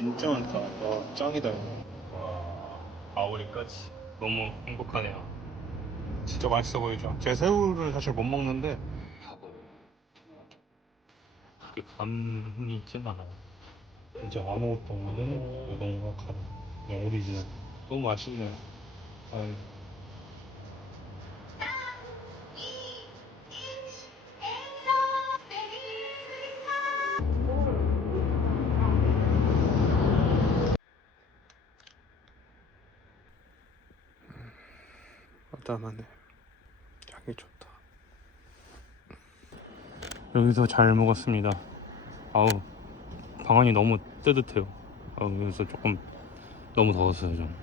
진짜 많다. 와, 짱이다. 이거. 아오리까지. 너무 행복하네요. 진짜 맛있어 보이죠? 제가 새우를 사실 못 먹는데 그게 감이 있진 않아요. 진짜 아무것도 없는 우동과 간. 그냥 오리지널. 너무 맛있네요. 아유. 아담하네. 향이 좋다. 여기서 잘 먹었습니다. 아우, 방안이 너무 뜨뜻해요. 여기서 조금 너무 더웠어요, 좀.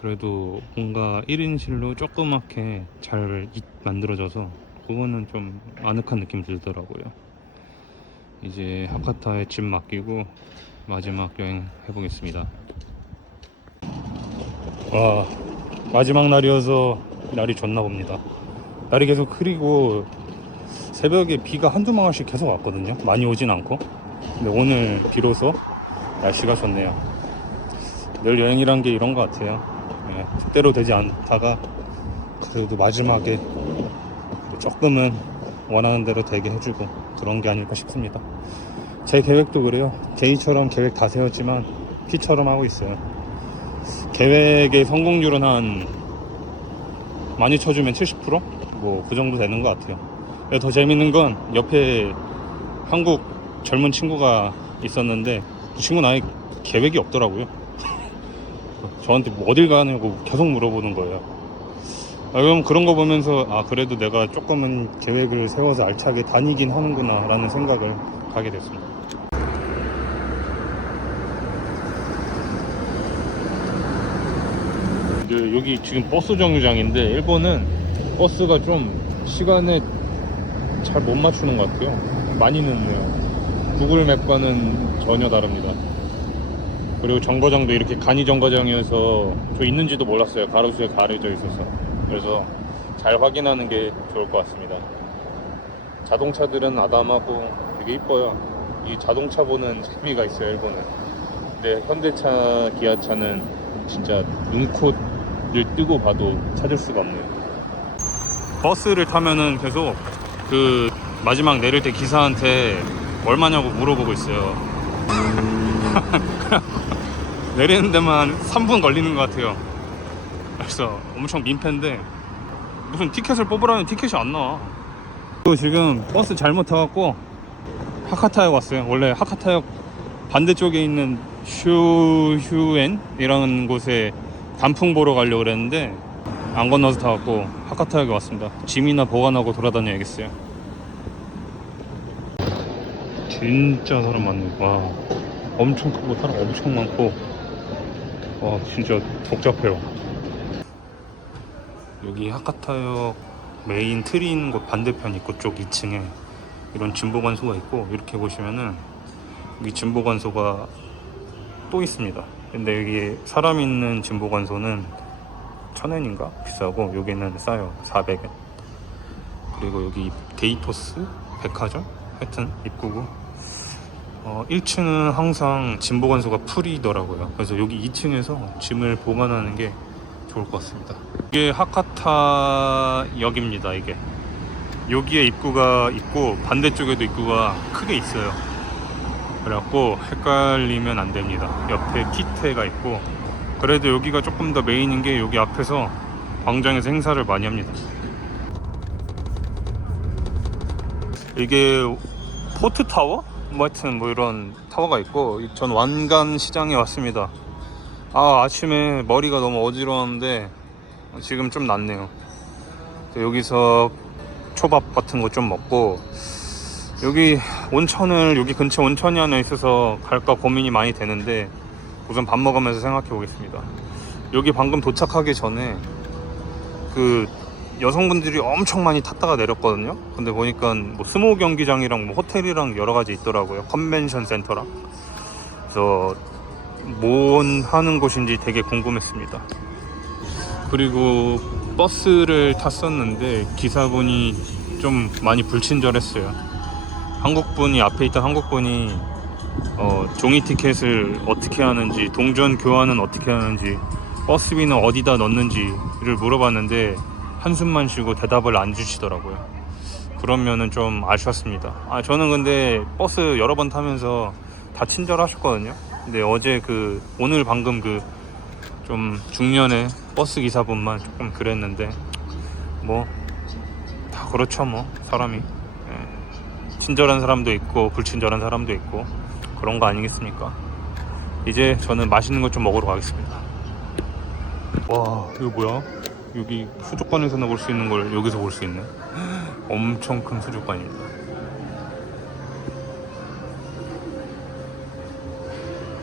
그래도 뭔가 1인실로 조그맣게 잘 만들어져서 그거는 좀 아늑한 느낌 들더라고요. 이제 하카타에 짐 맡기고 마지막 여행 해보겠습니다. 와, 마지막 날이어서 날이 좋나 봅니다. 날이 계속 흐리고 새벽에 비가 한두 방울씩 계속 왔거든요. 많이 오진 않고. 근데 오늘 비로소 날씨가 좋네요. 늘 여행이란 게 이런 것 같아요. 네, 뜻대로 되지 않다가 그래도 마지막에 조금은 원하는 대로 되게 해주고 그런 게 아닐까 싶습니다. 제 계획도 그래요. 제이처럼 계획 다 세웠지만 피처럼 하고 있어요. 계획의 성공률은 한 많이 쳐주면 70%? 뭐 그 정도 되는 것 같아요. 더 재밌는 건 옆에 한국 젊은 친구가 있었는데 그 친구는 아예 계획이 없더라고요. 저한테 뭐 어딜 가냐고 계속 물어보는 거예요. 그럼 그런 거 보면서 그래도 내가 조금은 계획을 세워서 알차게 다니긴 하는구나 라는 생각을 가게 됐습니다. 여기 지금 버스 정류장인데 일본은 버스가 좀 시간에 잘 못 맞추는 것 같아요. 많이 늦네요. 구글 맵과는 전혀 다릅니다. 그리고 정거장도 이렇게 간이 정거장이어서 저 있는지도 몰랐어요. 가로수에 가려져 있어서. 그래서 잘 확인하는 게 좋을 것 같습니다. 자동차들은 아담하고 되게 이뻐요. 이 자동차 보는 재미가 있어요, 일본은. 근데 현대차, 기아차는 진짜 눈코를 뜨고 봐도 찾을 수가 없네요. 버스를 타면은 계속 그 마지막 내릴 때 기사한테 얼마냐고 물어보고 있어요. 내리는 데만 3분 걸리는 것 같아요. 그래서 엄청 민폐인데 무슨 티켓을 뽑으라는 티켓이 안 나와. 그리고 지금 버스 잘못 타갖고 하카타역 왔어요. 원래 하카타역 반대쪽에 있는 슈엔이라는 곳에 단풍 보러 가려고 그랬는데 안 건너서 타갖고 하카타역에 왔습니다. 짐이나 보관하고 돌아다녀야겠어요. 진짜 사람 많네. 와, 엄청 크고 사람 엄청 많고 와, 진짜 복잡해요. 여기 하카타역 메인 틀이 있는 곳 반대편 입구 쪽 2층에 이런 진보관소가 있고, 이렇게 보시면은 여기 진보관소가 또 있습니다. 근데 여기 사람 있는 진보관소는 1000엔인가 비싸고 여기는 싸요. 400엔. 그리고 여기 데이토스 백화점 하여튼 입구고 1층은 항상 진보관소가 풀이더라고요. 그래서 여기 2층에서 짐을 보관하는 게 좋을 것 같습니다. 이게 하카타역입니다. 이게 여기에 입구가 있고 반대쪽에도 입구가 크게 있어요. 그래갖고 헷갈리면 안 됩니다. 옆에 키테가 있고, 그래도 여기가 조금 더 메인인 게 여기 앞에서 광장에서 행사를 많이 합니다. 이게 포트타워? 뭐 하여튼 뭐 이런 타워가 있고, 전 완간 시장에 왔습니다. 아침에 머리가 너무 어지러웠는데 지금 좀 낫네요. 여기서 초밥 같은 거 좀 먹고, 여기 온천을, 여기 근처 온천이 하나 있어서 갈까 고민이 많이 되는데 우선 밥 먹으면서 생각해 보겠습니다. 여기 방금 도착하기 전에 그 여성분들이 엄청 많이 탔다가 내렸거든요. 근데 보니까 뭐 스모 경기장이랑 뭐 호텔이랑 여러 가지 있더라고요. 컨벤션 센터랑. 그래서 뭔 하는 곳인지 되게 궁금했습니다. 그리고 버스를 탔었는데 기사분이 좀 많이 불친절했어요. 한국분이, 앞에 있던 한국분이 종이 티켓을 어떻게 하는지, 동전 교환은 어떻게 하는지, 버스비는 어디다 넣는지를 물어봤는데 한숨만 쉬고 대답을 안 주시더라고요. 그러면은 좀 아쉬웠습니다. 저는 근데 버스 여러 번 타면서 다 친절하셨거든요. 근데 어제 오늘 방금 좀 중년의 버스 기사분만 조금 그랬는데, 뭐 다 그렇죠. 뭐 사람이 친절한 사람도 있고 불친절한 사람도 있고 그런 거 아니겠습니까? 이제 저는 맛있는 것 좀 먹으러 가겠습니다. 와, 이거 뭐야? 여기 수족관에서나 볼 수 있는 걸 여기서 볼 수 있네. 엄청 큰 수족관입니다.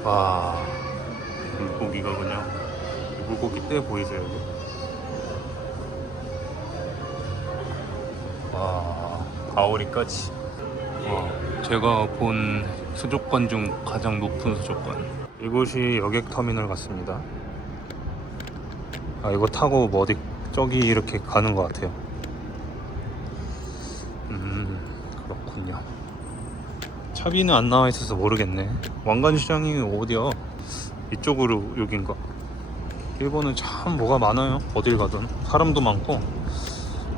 와, 물고기가 그냥 물고기 떼 보이세요? 여기? 와, 가오리까지. 와, 제가 본 수족관 중 가장 높은 수족관. 이곳이 여객터미널 같습니다. 이거 타고 뭐 어디 저기 이렇게 가는 것 같아요. 그렇군요. 차비는 안 나와 있어서 모르겠네. 왕관시장이 어디야? 이쪽으로 여긴가? 일본은 참 뭐가 많아요. 어딜 가든 사람도 많고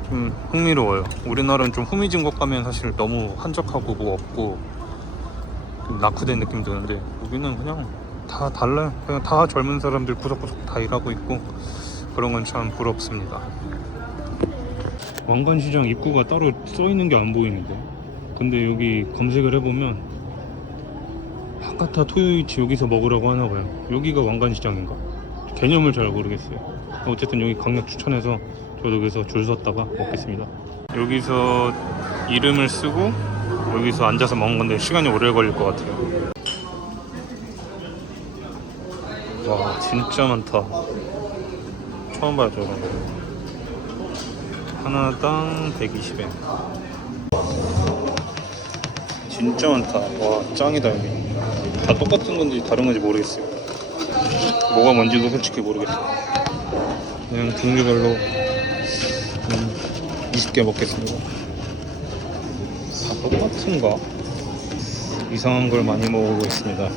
좀 흥미로워요. 우리나라는 좀 후미진 곳 가면 사실 너무 한적하고 뭐 없고 좀 낙후된 느낌 드는데, 여기는 그냥 다 달라요. 그냥 다 젊은 사람들 구석구석 다 일하고 있고 그런 건 참 부럽습니다. 왕관시장 입구가 따로 써있는 게 안 보이는데, 근데 여기 검색을 해보면 하카타 토요이치 여기서 먹으라고 하나봐요. 여기가 왕관시장인가? 개념을 잘 모르겠어요. 어쨌든 여기 강력 추천해서 저도 여기서 줄 섰다가 먹겠습니다. 여기서 이름을 쓰고 여기서 앉아서 먹는 건데 시간이 오래 걸릴 것 같아요. 와, 진짜 많다. 처음 봐요 저런 거. 하나당 120엔. 진짜 많다. 와, 짱이다. 여기 다 똑같은 건지 다른 건지 모르겠어요. 뭐가 뭔지도 솔직히 모르겠어요. 그냥 종류별로 20개 먹겠습니다. 다 똑같은가? 이상한 걸 많이 먹고 있습니다.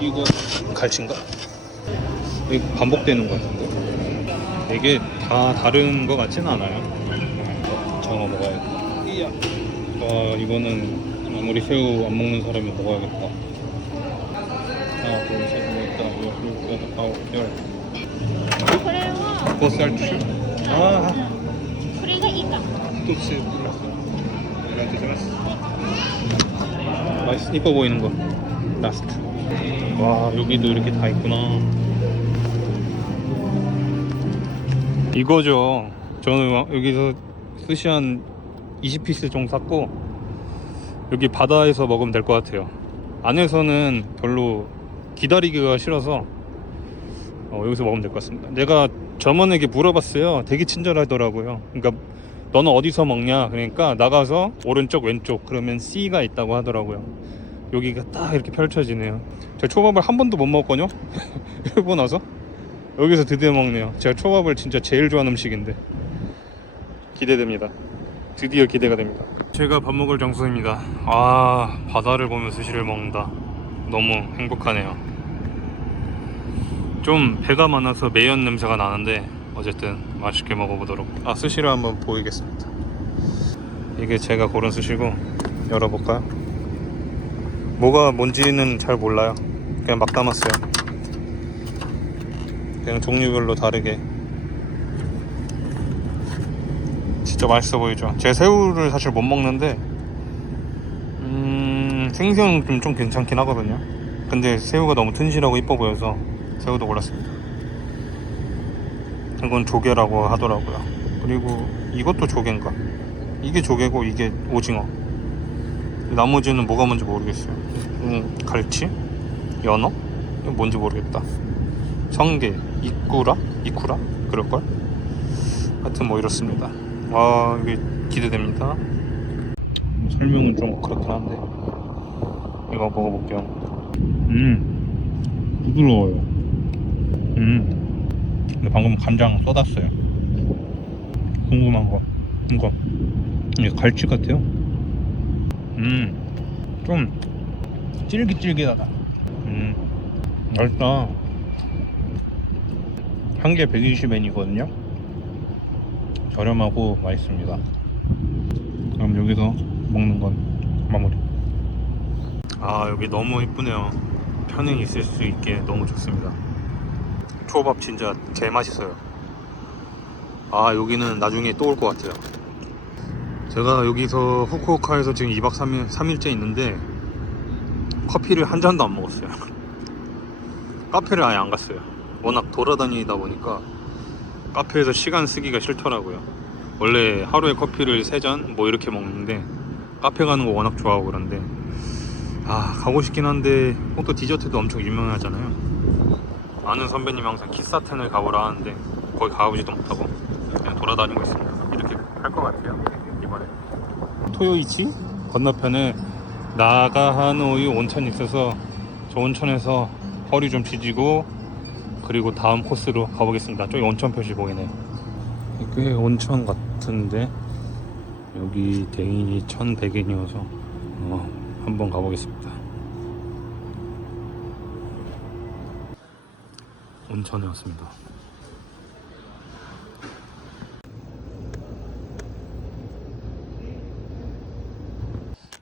이거 갈치인가? 이거 반복되는 것 같은데 이게 다 다른 것 같진 않아요. 장어 먹어야겠다. 이야. 이거는 아무리 새우 안 먹는 사람이 먹어야겠다. 하나, 둘, 셋, 넷, 다섯, 여섯, 일곱, 아홉, 열. これは 보살추? これがいいか。 또 스 맛있, 이뻐 보이는 거 라스트. 와, 여기도 이렇게 다 있구나. 이거죠. 저는 여기서 스시 한 20피스 정도 샀고 여기 바다에서 먹으면 될 것 같아요. 안에서는 별로 기다리기가 싫어서 여기서 먹으면 될 것 같습니다. 내가 점원에게 물어봤어요. 되게 친절하더라고요. 그러니까 너는 어디서 먹냐? 그러니까 나가서 오른쪽 왼쪽 그러면 C가 있다고 하더라고요. 여기가 딱 이렇게 펼쳐지네요. 제가 초밥을 한 번도 못 먹었거든요. 일본 와서 여기서 드디어 먹네요. 제가 초밥을 진짜 제일 좋아하는 음식인데 기대됩니다. 드디어 기대가 됩니다. 제가 밥 먹을 장소입니다. 바다를 보며 스시를 먹는다. 너무 행복하네요. 좀 배가 많아서 매연 냄새가 나는데 어쨌든 맛있게 먹어보도록. 스시를 한번 보이겠습니다. 이게 제가 고른 스시고 열어볼까요? 뭐가 뭔지는 잘 몰라요. 그냥 막 담았어요. 그냥 종류별로 다르게. 진짜 맛있어 보이죠? 제가 새우를 사실 못 먹는데 생새우는 좀 괜찮긴 하거든요. 근데 새우가 너무 튼실하고 이뻐 보여서 새우도 골랐습니다. 이건 조개라고 하더라고요. 그리고 이것도 조개인가? 이게 조개고 이게 오징어. 나머지는 뭐가 뭔지 모르겠어요. 갈치? 연어? 이거 뭔지 모르겠다. 성게? 이쿠라? 그럴걸? 하여튼 뭐 이렇습니다. 이게 기대됩니다. 설명은 좀 그렇긴 한데 이거 먹어볼게요. 부드러워요. 근데 방금 간장 쏟았어요. 궁금한 거 이거 갈치 같아요. 좀 쫄깃쫄깃하다. 맛있다. 한 개 120엔이거든요. 저렴하고 맛있습니다. 그럼 여기서 먹는 건 마무리. 아, 여기 너무 이쁘네요. 편히 있을 수 있게 너무 좋습니다. 초밥 진짜 개 맛있어요. 아, 여기는 나중에 또 올 것 같아요. 제가 여기서 후쿠오카에서 지금 2박 3일째 있는데 커피를 한 잔도 안 먹었어요. 카페를 아예 안 갔어요. 워낙 돌아다니다 보니까 카페에서 시간 쓰기가 싫더라고요. 원래 하루에 커피를 3잔 뭐 이렇게 먹는데 카페 가는 거 워낙 좋아하고 그런데 가고 싶긴 한데 또 디저트도 엄청 유명하잖아요. 아는 선배님 항상 키사텐을 가보라 하는데 거기 가보지도 못하고 그냥 돌아다니고 있습니다. 이렇게 할 것 같아요 이번에. 토요이치 건너편에 나가하노이 온천이 있어서 저 온천에서 허리 좀 지지고 그리고 다음 코스로 가보겠습니다. 저기 온천 표시 보이네. 꽤 온천 같은데 여기 대인이 1100엔이어서 한번 가보겠습니다. 온천에 왔습니다.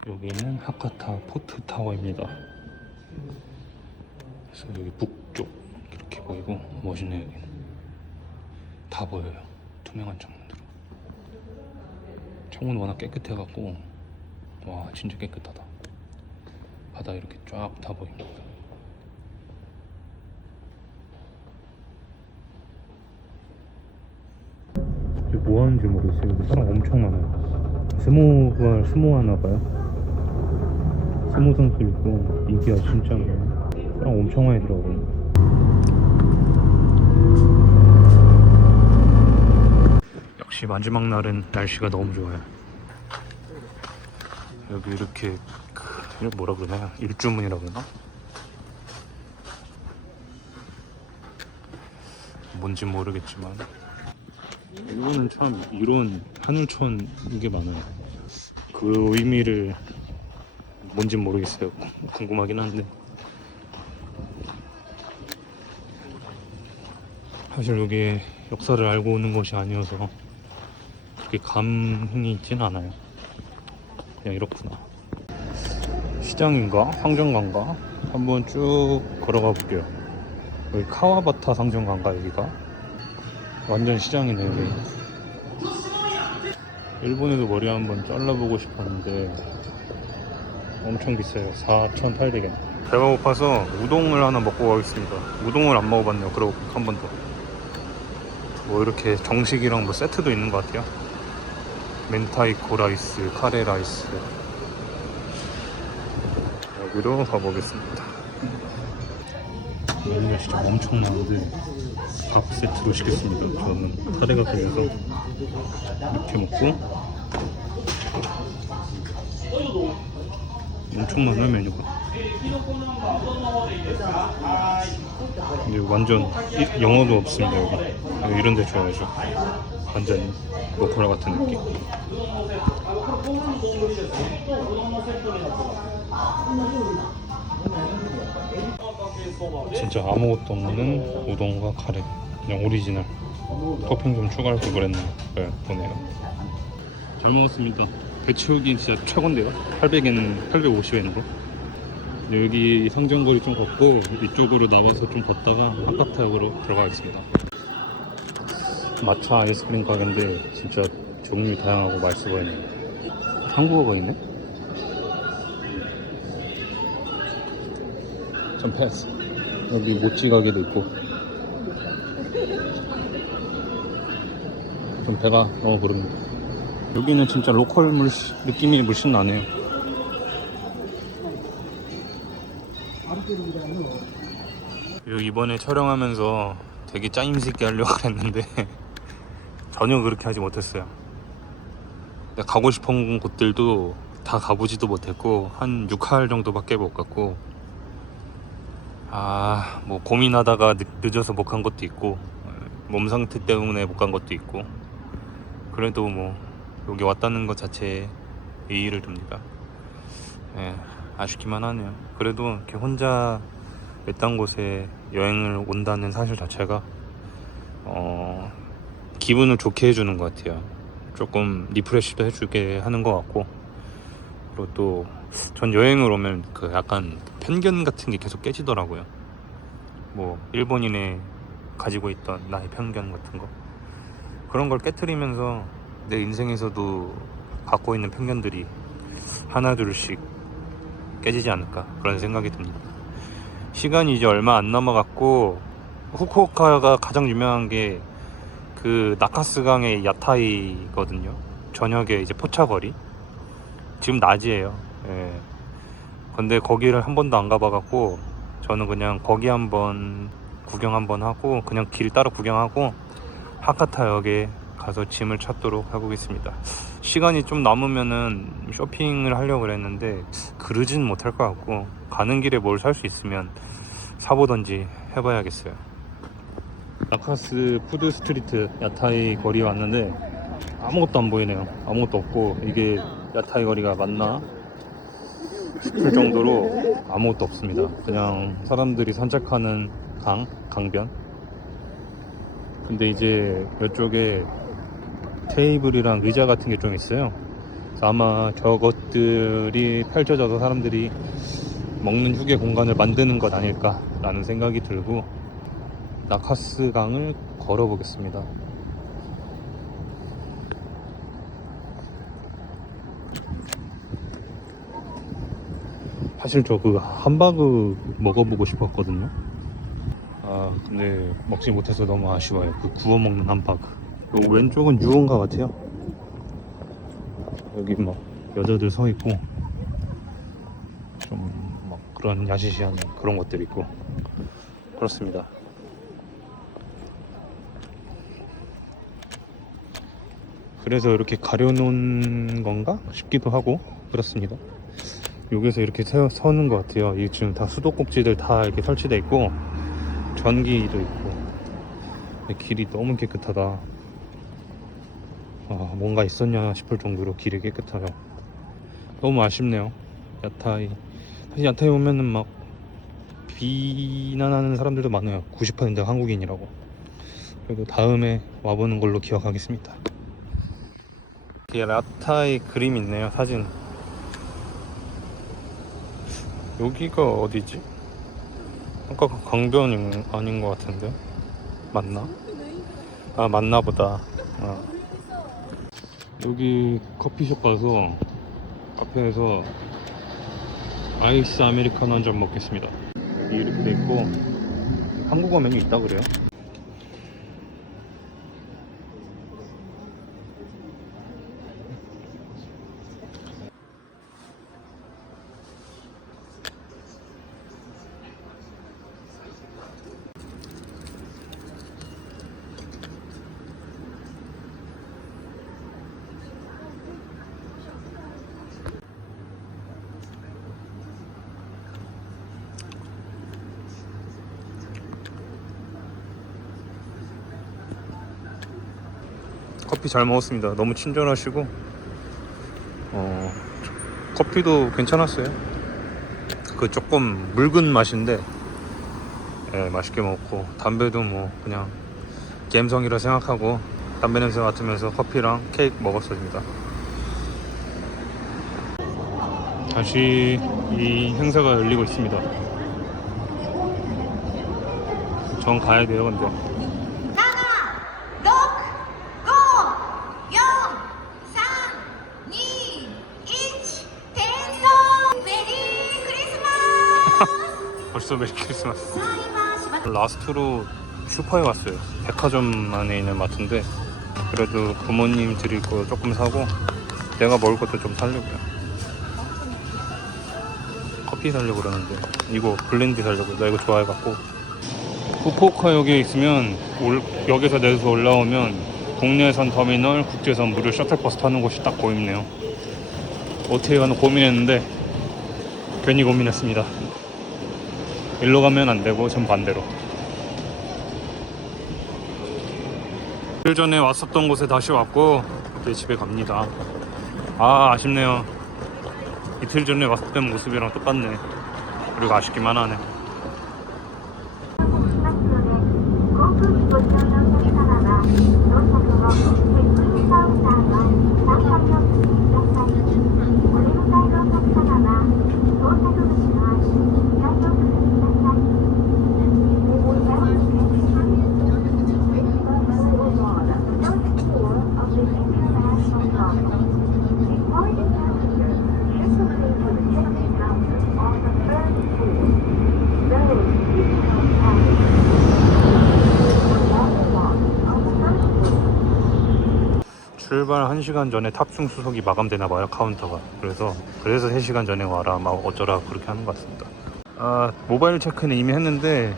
여기는 하카타 포트 타워입니다. 그래서 여기 북쪽 이렇게 보이고 멋있네요. 여기는 다 보여요. 투명한 창문으로. 창문 워낙 깨끗해갖고 와 진짜 깨끗하다. 바다 이렇게 쫙 다 보입니다. 뭐 하는지 모르겠어요. 여기 사람 엄청 많아요. 스모하나봐요. 스모 선수 있고 인기가 진짜 많아요. 사람 엄청 많이 들어가고요. 역시 마지막 날은 날씨가 너무 좋아요. 여기 이렇게 이거 뭐라 그러나? 일주문이라 그러나? 뭔지 모르겠지만 일본은 참 이런 하늘촌 이게 많아요. 그 의미를 뭔지 모르겠어요. 궁금하긴 한데 사실 여기에 역사를 알고 오는 것이 아니어서 그렇게 감흥이 있진 않아요. 그냥 이렇구나. 시장인가? 상점가인가? 한번 쭉 걸어가 볼게요. 여기 카와바타 상점가인가 여기가? 완전 시장이네 여기. 일본에도 머리 한번 잘라보고 싶었는데 엄청 비싸요. 4,800엔. 배가 고파서 우동을 하나 먹고 가겠습니다. 우동을 안 먹어봤네요. 그러고 한 번도. 뭐 이렇게 정식이랑 뭐 세트도 있는 것 같아요. 멘타이코 라이스, 카레 라이스. 여기로 가보겠습니다. 메뉴가 진짜 엄청 많은데 밥 세트로 시켰습니다. 저는 카레가 걸려서 이렇게 먹고 엄청 많아요 메뉴가. 근데 완전 영어도 없습니다. 여기 이런 데 좋아하죠. 완전 로컬 같은 느낌. 진짜 아무것도 없는 우동과 카레, 그냥 오리지널. 토핑 좀 추가할 걸 그랬네요. 네, 보네요. 잘 먹었습니다. 배 채우기 진짜 최고인데요. 800엔, 850엔으로. 여기 상점거리 좀 걷고 이쪽으로 나와서 좀 걷다가 하카타역으로 들어가겠습니다. 마차 아이스크림 가게인데 진짜 종류 다양하고 맛있어 보이네요. 한국어가 있네? 좀 패스. 여기 모찌 가게도 있고. 좀 배가 너무 부릅니다. 여기는 진짜 로컬 느낌이 물씬 나네요. 이번에 촬영하면서 되게 짜임새끼 하려고 했는데 전혀 그렇게 하지 못했어요. 가고 싶은 곳들도 다 가보지도 못했고 한 6할 정도밖에 못 갔고 뭐 고민하다가 늦어서 못 간 것도 있고 몸 상태 때문에 못 간 것도 있고 그래도 뭐 여기 왔다는 것 자체에 의의를 둡니다. 아쉽기만 하네요. 그래도 이렇게 혼자 외딴 곳에 여행을 온다는 사실 자체가 기분을 좋게 해주는 것 같아요. 조금 리프레시도 해주게 하는 것 같고, 그리고 또 전 여행을 오면 그 약간 편견 같은 게 계속 깨지더라고요. 뭐 일본인의 가지고 있던 나의 편견 같은 거, 그런 걸 깨트리면서 내 인생에서도 갖고 있는 편견들이 하나 둘씩 깨지지 않을까, 그런 생각이 듭니다. 시간이 이제 얼마 안 남아갖고, 후쿠오카가 가장 유명한 게 그 나카스강의 야타이거든요. 저녁에 이제 포차거리. 지금 낮이에요. 예. 근데 거기를 한 번도 안 가봐갖고, 저는 그냥 거기 한번 구경 한번 하고, 그냥 길 따라 구경하고 하카타역에 가서 짐을 찾도록 해보겠습니다. 시간이 좀 남으면은 쇼핑을 하려고 그랬는데 그러진 못할 것 같고, 가는 길에 뭘 살 수 있으면 사보던지 해봐야겠어요. 나카스 푸드 스트리트 야타이 거리에 왔는데 아무것도 안 보이네요. 아무것도 없고, 이게 야타이 거리가 맞나 싶을 정도로 아무것도 없습니다. 그냥 사람들이 산책하는 강변. 근데 이제 이쪽에 테이블이랑 의자 같은 게 좀 있어요. 그래서 아마 저것들이 펼쳐져서 사람들이 먹는 휴게 공간을 만드는 것 아닐까 라는 생각이 들고, 나카스 강을 걸어보겠습니다. 사실 저 그 함바그 먹어보고 싶었거든요. 아 근데 먹지 못해서 너무 아쉬워요. 그 구워 먹는 함바그. 요 왼쪽은 유흥가 같아요. 여기 막 여자들 서 있고, 좀 막 그런 야시시한 그런 것들 있고 그렇습니다. 그래서 이렇게 가려놓은 건가 싶기도 하고 그렇습니다. 여기서 이렇게 서는 것 같아요. 이 지금 다 수도꼭지들 다 이렇게 설치되어 있고, 전기도 있고. 근데 길이 너무 깨끗하다. 아, 뭔가 있었냐 싶을 정도로 길이 깨끗해요. 너무 아쉽네요. 야타이. 사실 야타이 오면은 막 비난하는 사람들도 많아요. 90%가 한국인이라고. 그래도 다음에 와보는 걸로 기억하겠습니다. 이게 야타이 그림 있네요. 사진. 여기가 어디지? 아까 그 강변이 아닌 것 같은데? 맞나? 아 맞나 보다. 아. 여기 커피숍 가서 카페에서 아이스 아메리카노 한 잔 먹겠습니다. 여기 이렇게 돼 있고, 한국어 메뉴 있다 그래요. 커피 잘 먹었습니다. 너무 친절하시고, 커피도 괜찮았어요. 그 조금 묽은 맛인데, 예, 맛있게 먹고, 담배도 뭐 그냥 갬성이라 생각하고 담배 냄새 맡으면서 커피랑 케이크 먹었습니다. 다시 이 행사가 열리고 있습니다. 전 가야 돼요. 근데 벌써 메리 크리스마스. 라스트로 슈퍼에 왔어요. 백화점 안에 있는 마트인데, 그래도 부모님 드릴 거 조금 사고 내가 먹을 것도 좀 사려고요. 커피 사려고 그러는데, 이거 블렌디 사려고. 나 이거 좋아해갖고. 후쿠오카역에 있으면 역에서 내려서 올라오면 국내선 터미널, 국제선 무료 셔틀버스 타는 곳이 딱 보이네요. 어떻게 가나 고민했는데 괜히 고민했습니다. 일로 가면 안 되고 전 반대로. 이틀 전에 왔었던 곳에 다시 왔고 이제 집에 갑니다. 아 아쉽네요. 이틀 전에 왔었던 모습이랑 똑같네. 그리고 아쉽기만 하네. 출발 1시간 전에 탑승 수속이 마감되나봐요, 카운터가. 그래서 3시간 전에 와라 막 어쩌라 그렇게 하는 것 같습니다. 모바일 체크는 이미 했는데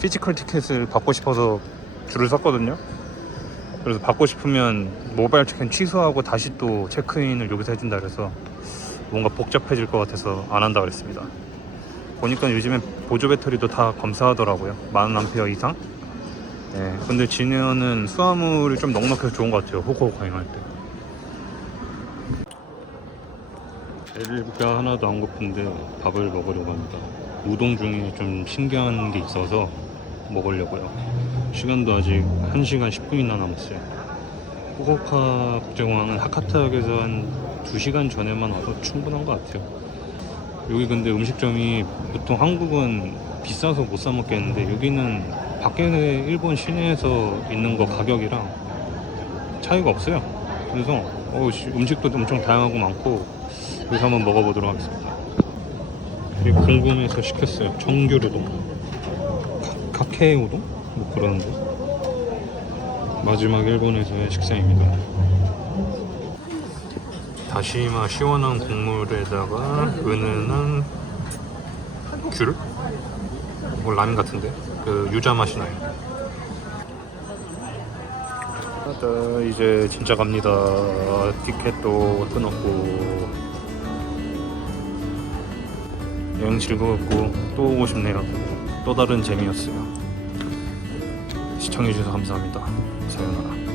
피지컬 티켓을 받고 싶어서 줄을 섰거든요. 그래서 받고 싶으면 모바일 체크는 취소하고 다시 또 체크인을 여기서 해준다 그래서 뭔가 복잡해질 것 같아서 안 한다 그랬습니다. 보니까 요즘엔 보조 배터리도 다 검사하더라고요. 10,000A 이상? 네, 근데 진해어는 수화물이 좀 넉넉해서 좋은 것 같아요. 호호호 가행할 때. 배가 하나도 안 고픈데 밥을 먹으려고 합니다. 우동 중에 좀 신기한 게 있어서 먹으려고요. 시간도 아직 1시간 10분이나 남았어요. 후쿠오카 국제공항은 하카타역에서 한 2시간 전에만 와서 충분한 것 같아요. 여기 근데 음식점이 보통 한국은 비싸서 못 사 먹겠는데 여기는 밖에 일본 시내에서 있는 거 가격이랑 차이가 없어요. 그래서 음식도 엄청 다양하고 많고 여기서 한번 먹어보도록 하겠습니다. 그리고 궁금해서 시켰어요. 정규르동, 카케우동? 뭐 그러는데 마지막 일본에서의 식사입니다. 다시마 시원한 국물에다가 은은한 귤? 뭐 라면 같은데 그 유자 맛이 나요. 이제 진짜 갑니다. 티켓도 끊었고 여행 즐거웠고 또 오고 싶네요. 또 다른 재미였어요. 시청해주셔서 감사합니다. 사요나라.